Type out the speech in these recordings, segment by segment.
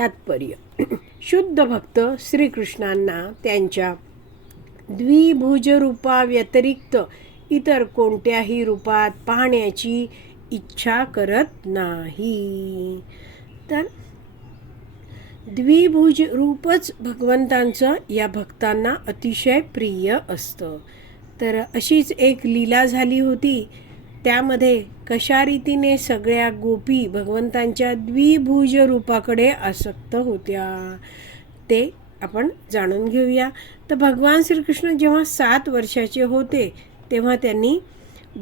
तात्पर्य. शुद्ध भक्त श्रीकृष्णांना त्यांच्या द्विभुज रूपा व्यतिरिक्त इतर कोणत्याही रूपात पाहण्याची इच्छा करत नाही. तर द्विभुज रूपच भगवंतांचं या भक्तांना अतिशय प्रिय असतं. तर अशीच एक लीला झाली होती. त्यामध्ये कशा रीतीने सगळ्या गोपी भगवंतांच्या द्विभुज रूपाकडे आसक्त होत्या ते आपण जाणून घेऊया. तर भगवान श्रीकृष्ण जेव्हा सात वर्षाचे होते तेव्हा त्यांनी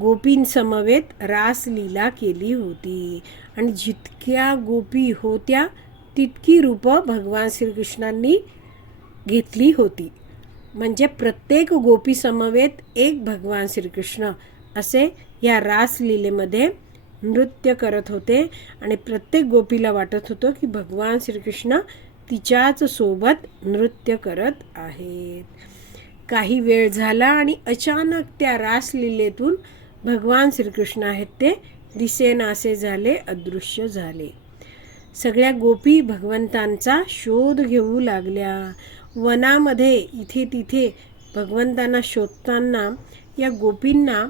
गोपींसमवेत रासलीला केली होती. आणि जितक्या गोपी होत्या तितकी रूपं भगवान श्रीकृष्णांनी घेतली होती. म्हणजे प्रत्येक गोपीसमवेत एक भगवान श्रीकृष्ण असे या रासलीलेमध्ये नृत्य करत होते. आणि प्रत्येक गोपीला वाटत होतं की भगवान श्रीकृष्ण तिच्याच सोबत नृत्य करत आहेत. काही वेळ झाला आणि अचानक त्या रासलीलेतून भगवान श्रीकृष्ण आहेत ते दिसेनासे झाले अदृश्य झाले. सगळ्या गोपी भगवंतांचा शोध घेऊ लागल्या. वनामध्ये इथे तिथे भगवंतांना शोधताना या गोपींना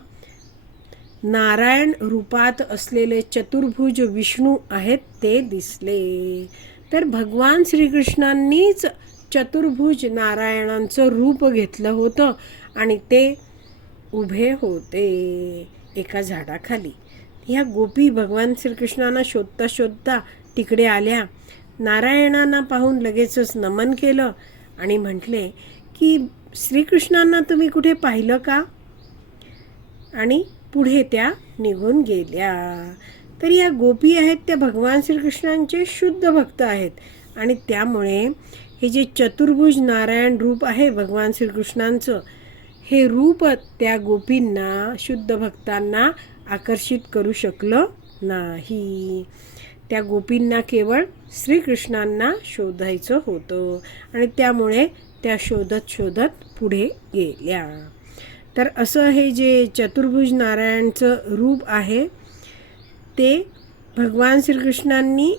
नारायण रूपात असलेले चतुर्भुज विष्णू आहेत ते दिसले. तर भगवान श्रीकृष्णांनीच चतुर्भुज नारायणांचं रूप घेतलं होतं आणि ते उभे होते एका झाडाखाली. ह्या गोपी भगवान श्रीकृष्णांना शोधता शोधता तिकडे आल्या. नारायणांना पाहून लगेचच नमन केलं आणि म्हटले की श्रीकृष्णांना तुम्ही कुठे पाहिलं का? आणि पुढे त्या निघून गेल्या. तर या गोपी आहेत त्या भगवान श्रीकृष्णांचे शुद्ध भक्त आहेत. आणि त्यामुळे हे जे चतुर्भुज नारायण रूप आहे भगवान श्रीकृष्णांचं हे रूप त्या गोपींना शुद्ध भक्तांना आकर्षित करू शकलं नाही. त्या गोपींना केवळ श्रीकृष्णांना शोधायचं होतं. आणि त्यामुळे त्या शोधत शोधत पुढे गेल्या. तर असं हे जे चतुर्भुज नारायणचं रूप आहे ते भगवान श्रीकृष्णांनी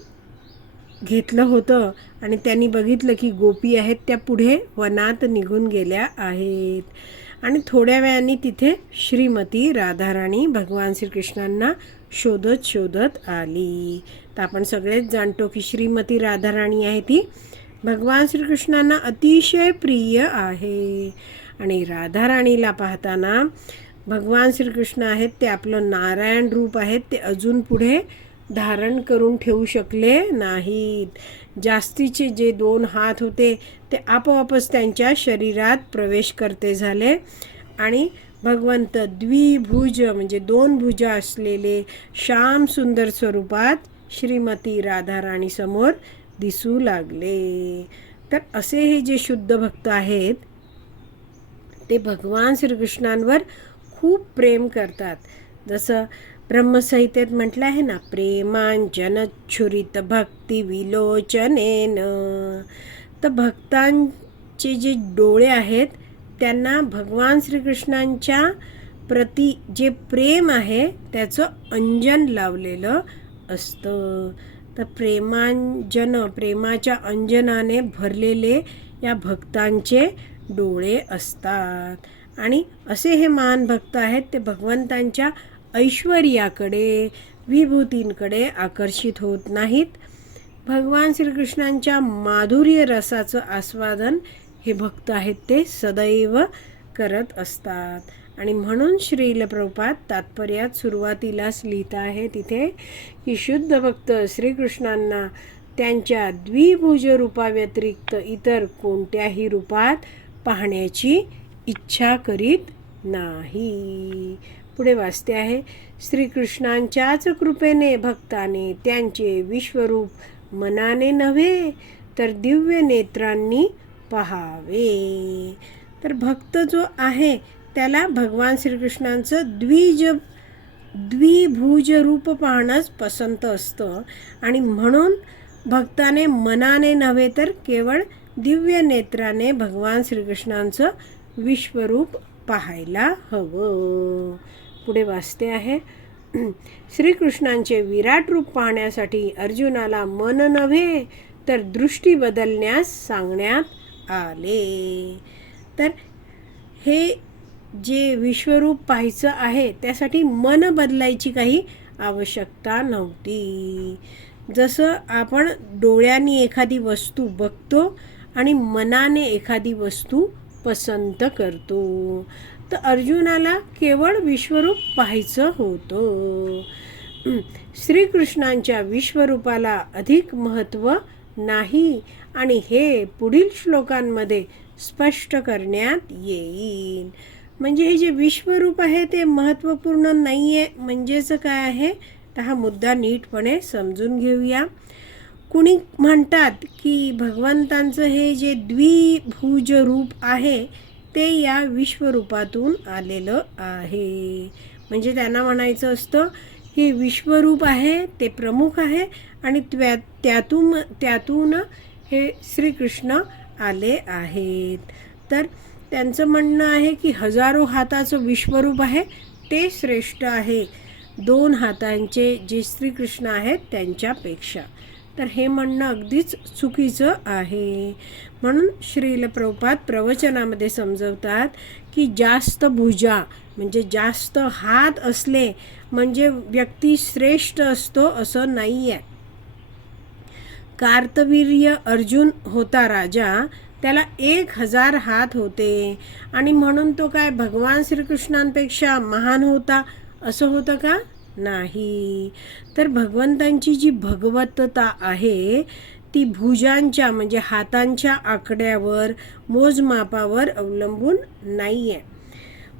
घेतलं होतं आणि त्यांनी बघितलं की गोपी आहेत त्या पुढे वनात निघून गेल्या आहेत. आणि थोड्या वेळाने तिथे श्रीमती राधाराणी भगवान श्रीकृष्णांना शोधत शोधत आली. तर आपण सगळेच जाणतो की श्रीमती राधाराणी आहे ती. भगवान श्रीकृष्णांना अतिशय प्रिय आहे. आणि राधाराणीला पाहताना भगवान श्रीकृष्ण आहेत ते आपलं नारायण रूप आहेत ते अजून पुढे धारण करून ठेवू शकले नाहीत. जास्तीचे जे दोन हात होते ते आपोआपच त्यांच्या शरीरात प्रवेश करते झाले. आणि भगवंत द्विभुज म्हणजे दोन भुज असलेले श्याम सुंदर स्वरूपात श्रीमती राधाराणीसमोर दिसू लागले. तर असे हे जे शुद्ध भक्त आहेत ते भगवान श्रीकृष्णांवर खूप प्रेम करतात. जसं ब्रह्मसंहितेत म्हटलं आहे ना प्रेमांजन छुरित भक्ती विलोचनेन. तर भक्तांचे जे डोळे आहेत त्यांना भगवान श्रीकृष्णांच्या प्रती जे प्रेम आहे त्याचं अंजन लावलेलं असतं. तर प्रेमांजन प्रेमाच्या अंजनाने भरलेले या भक्तांचे डोळे असतात. आणि असे हे महान भक्त आहेत ते भगवंतांच्या ऐश्वर्याकडे विभूतींकडे आकर्षित होत नाहीत. भगवान श्रीकृष्णांच्या माधुर्य रसाचं आस्वादन हे भक्त आहेत ते सदैव करत असतात. आणि म्हणून श्रीलप्रपात तात्पर्यात सुरुवातीलाच लिहित आहे तिथे की शुद्ध भक्त श्रीकृष्णांना त्यांच्या द्विभुज रूपाव्यतिरिक्त इतर कोणत्याही रूपात पाहण्याची इच्छा करीत नाही. पुढे वाचते आहे श्रीकृष्णांच्याच कृपेने भक्ताने त्यांचे विश्वरूप मनाने नव्हे तर दिव्य नेत्रांनी पहावे. तर भक्त जो आहे त्याला भगवान श्रीकृष्णांचं द्विज द्विभुज रूप पाहणंच पसंत असतं. आणि म्हणून भक्ताने मनाने नव्हे तर केवळ दिव्य नेत्राने भगवान श्रीकृष्णांचं विश्वरूप पाहायला हवं. पुढे वाचते आहे. श्रीकृष्णांचे विराट रूप पाहण्यासाठी अर्जुनाला मन नव्हे तर दृष्टी बदलण्यास सांगण्यात आले. तर हे जे विश्वरूप पाहायचं आहे त्यासाठी मन बदलायची काही आवश्यकता नव्हती. जसं आपण डोळ्यांनी एखादी वस्तू बघतो आणि मनाने एखादी वस्तू पसंत करतो. तर अर्जुनाला केवळ विश्वरूप पाहायचं होतं. श्रीकृष्णांच्या विश्वरूपाला अधिक महत्त्व नाही आणि हे पुढील श्लोकांमध्ये स्पष्ट करण्यात येईल. म्हणजे हे जे विश्वरूप आहे ते महत्त्वपूर्ण नाही आहे म्हणजेच काय आहे? तर हा मुद्दा नीटपणे समजून घेऊया. कुणी म्हणतात की भगवंतांचं हे जे द्विभुज रूप आहे ते या विश्वरूपातून आलेलं आहे. म्हणजे त्यांना म्हणायचं असतं हे विश्वरूप आहे ते प्रमुख आहे आणि त्या त्यातून त्यातून हे श्रीकृष्ण आले आहेत. तर त्यांचं म्हणणं आहे की हजारो हाताचं विश्वरूप आहे ते श्रेष्ठ आहे. दोन हातांचे जे श्रीकृष्ण आहेत त्यांच्यापेक्षा. तर हे म्हणणं अगदीच चुकीचं आहे. म्हणून श्रील प्रभुपाद प्रवचनामध्ये समजवतात की जास्त भुजा म्हणजे जास्त हात असले म्हणजे व्यक्ती श्रेष्ठ असतो असं नाही आहे कार्तवीर्य अर्जुन होता राजा त्याला एक हजार हात होते आणि म्हणून तो काय भगवान श्रीकृष्णांपेक्षा महान होता असं होतं का? नाही. तर भगवंतांची जी भगवतता आहे ती भुजांच्या म्हणजे हातांच्या आकड्यावर मोजमापावर अवलंबून नाही आहे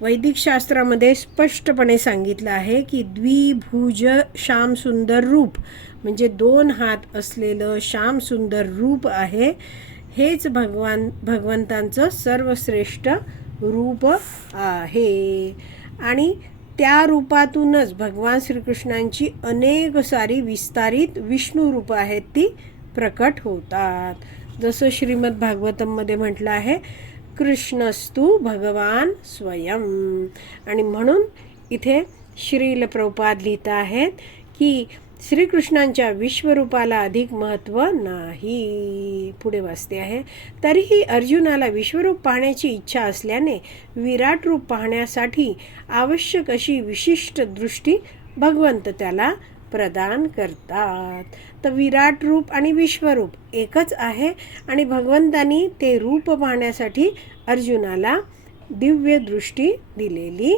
वैदिक शास्त्रामध्ये स्पष्टपणे सांगितलं आहे की द्विभुज श्यामसुंदर रूप म्हणजे दोन हात असलेलं श्यामसुंदर रूप आहे हेच भगवान भगवंतांचं सर्वश्रेष्ठ रूप आहे. आणि त्या रूपातूनच भगवान श्रीकृष्णांची अनेक सारी विस्तारित विष्णू रूपं आहेत ती प्रकट होतात. जसं श्रीमद भागवतममध्ये म्हटलं आहे कृष्णस्तू भगवान स्वयं. आणि म्हणून इथे श्रील प्रभुपाद लिहित आहेत की श्रीकृष्णांच्या विश्वरूपाला अधिक महत्त्व नाही. पुढे वाचते आहे. तरीही अर्जुनाला विश्वरूप पाहण्याची इच्छा असल्याने विराट रूप पाहण्यासाठी आवश्यक अशी विशिष्ट दृष्टी भगवंत त्याला प्रदान करतात. तर विराट रूप आणि विश्वरूप एकच आहे आणि भगवंतानी ते रूप पाहण्यासाठी अर्जुनाला दिव्य दृष्टी दिलेली